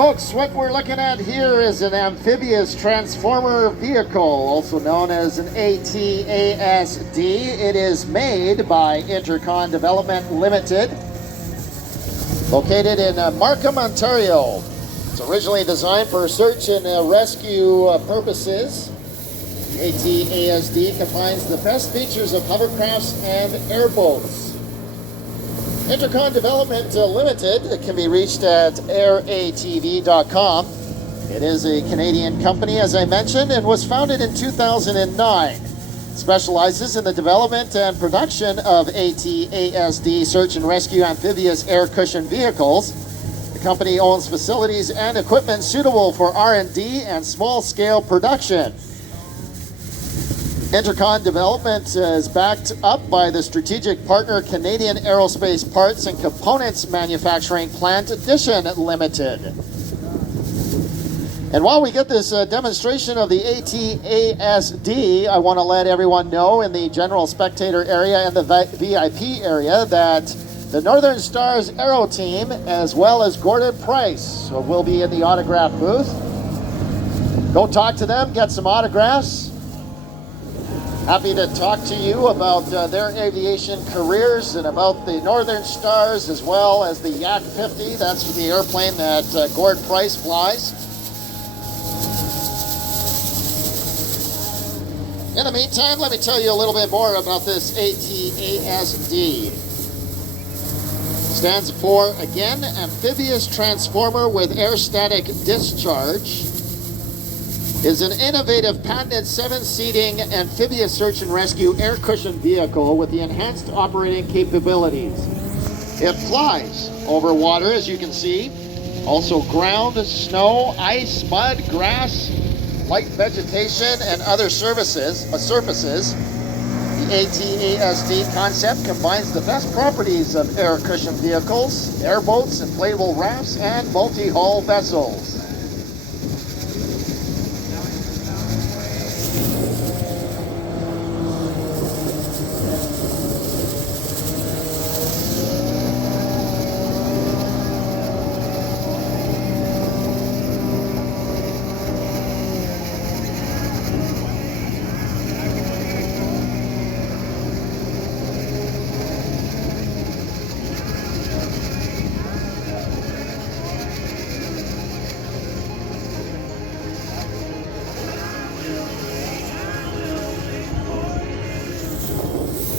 Folks, what we're looking at here is an amphibious transformer vehicle, also known as an ATASD. It is made by Interconn Development Ltd, located in Markham, Ontario. It's originally designed for search and rescue purposes. The ATASD combines the best features of hovercrafts and airboats. Interconn Development Ltd can be reached at airatv.com. It is a Canadian company, as I mentioned, and was founded in 2009. Specializes in the development and production of ATASD search and rescue amphibious air cushion vehicles. The company owns facilities and equipment suitable for R&D and small-scale production. Interconn Development is backed up by the strategic partner Canadian Aerospace Parts and Components Manufacturing Plant Addition Limited. And while we get this demonstration of the ATASD, I want to let everyone know in the general spectator area and the VIP area that the Northern Stars Aero Team, as well as Gordon Price, will be in the autograph booth. Go talk to them, get some autographs. Happy to talk to you about their aviation careers and about the Northern Stars, as well as the Yak 50. That's the airplane that Gord Price flies. In the meantime, let me tell you a little bit more about this ATASD. Stands for, again, Amphibious Transformer with Aerostatic Discharge. Is an innovative patented 7-seating amphibious search and rescue air cushion vehicle with the enhanced operating capabilities. It flies over water, as you can see, also ground, snow, ice, mud, grass, light vegetation, and other surfaces. The ATASD concept combines the best properties of air cushion vehicles, airboats, inflatable rafts, and multi-hull vessels.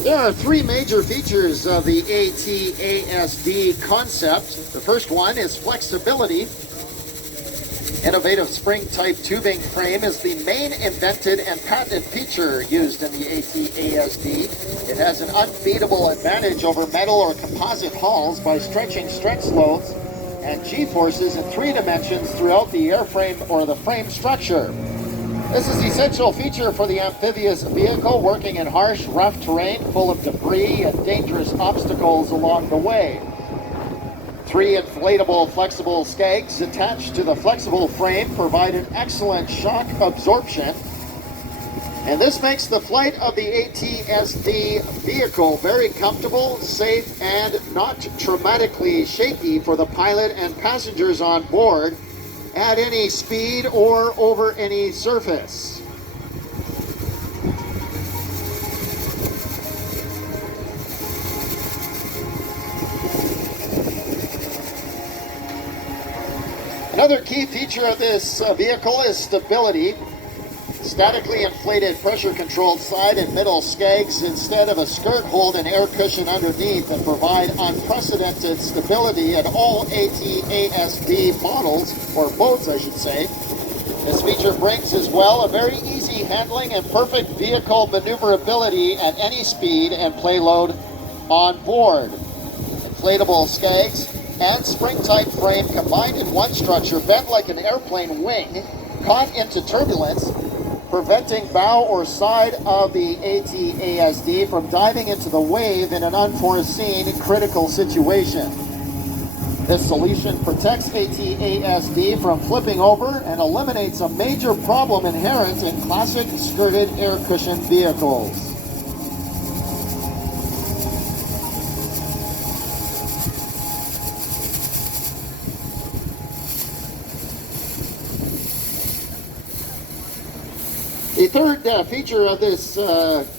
There are three major features of the ATASD concept. The first one is flexibility. Innovative spring-type tubing frame is the main invented and patented feature used in the ATASD. It has an unbeatable advantage over metal or composite hulls by stretching stretch loads and G-forces in 3 dimensions throughout the airframe or the frame structure. This is an essential feature for the amphibious vehicle working in harsh, rough terrain full of debris and dangerous obstacles along the way. 3 inflatable flexible skegs attached to the flexible frame provide an excellent shock absorption. And this makes the flight of the ATASD vehicle very comfortable, safe, and not traumatically shaky for the pilot and passengers on board at any speed or over any surface. Another key feature of this vehicle is stability. Statically inflated pressure-controlled side and middle skegs instead of a skirt hold and air cushion underneath that provide unprecedented stability at all ATASD models, or boats I should say. This feature brings as well a very easy handling and perfect vehicle maneuverability at any speed and payload on board. Inflatable skegs and spring-type frame combined in one structure bent like an airplane wing, caught into turbulence, preventing bow or side of the ATASD from diving into the wave in an unforeseen critical situation. This solution protects ATASD from flipping over and eliminates a major problem inherent in classic skirted air cushion vehicles. third feature of this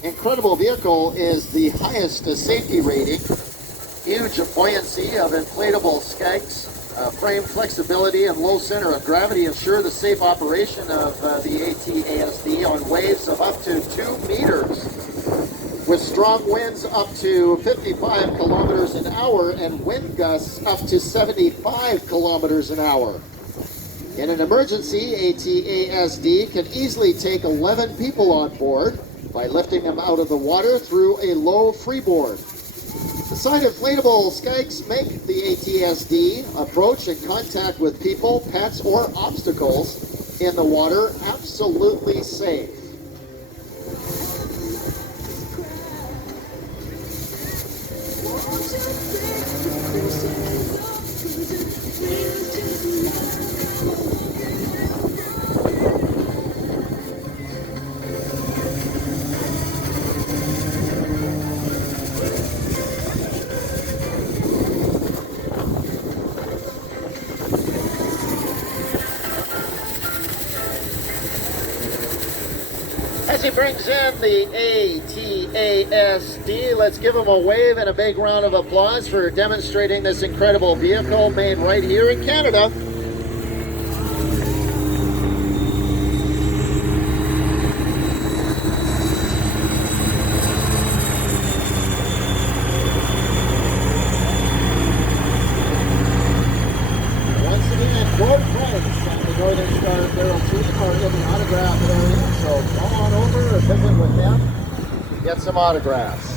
incredible vehicle is the highest safety rating. Huge buoyancy of inflatable skanks, frame flexibility and low center of gravity ensure the safe operation of the ATASD on waves of up to 2 meters. With strong winds up to 55 kilometers an hour and wind gusts up to 75 kilometers an hour. In an emergency, ATASD can easily take 11 people on board by lifting them out of the water through a low freeboard. The side inflatable skanks make the ATASD approach and contact with people, pets, or obstacles in the water absolutely safe. As he brings in the ATASD, let's give him a wave and a big round of applause for demonstrating this incredible vehicle made right here in Canada. Once again, quote price on the Northern Star Barrel team are in the autograph area, so come on over and visit with them, get some autographs.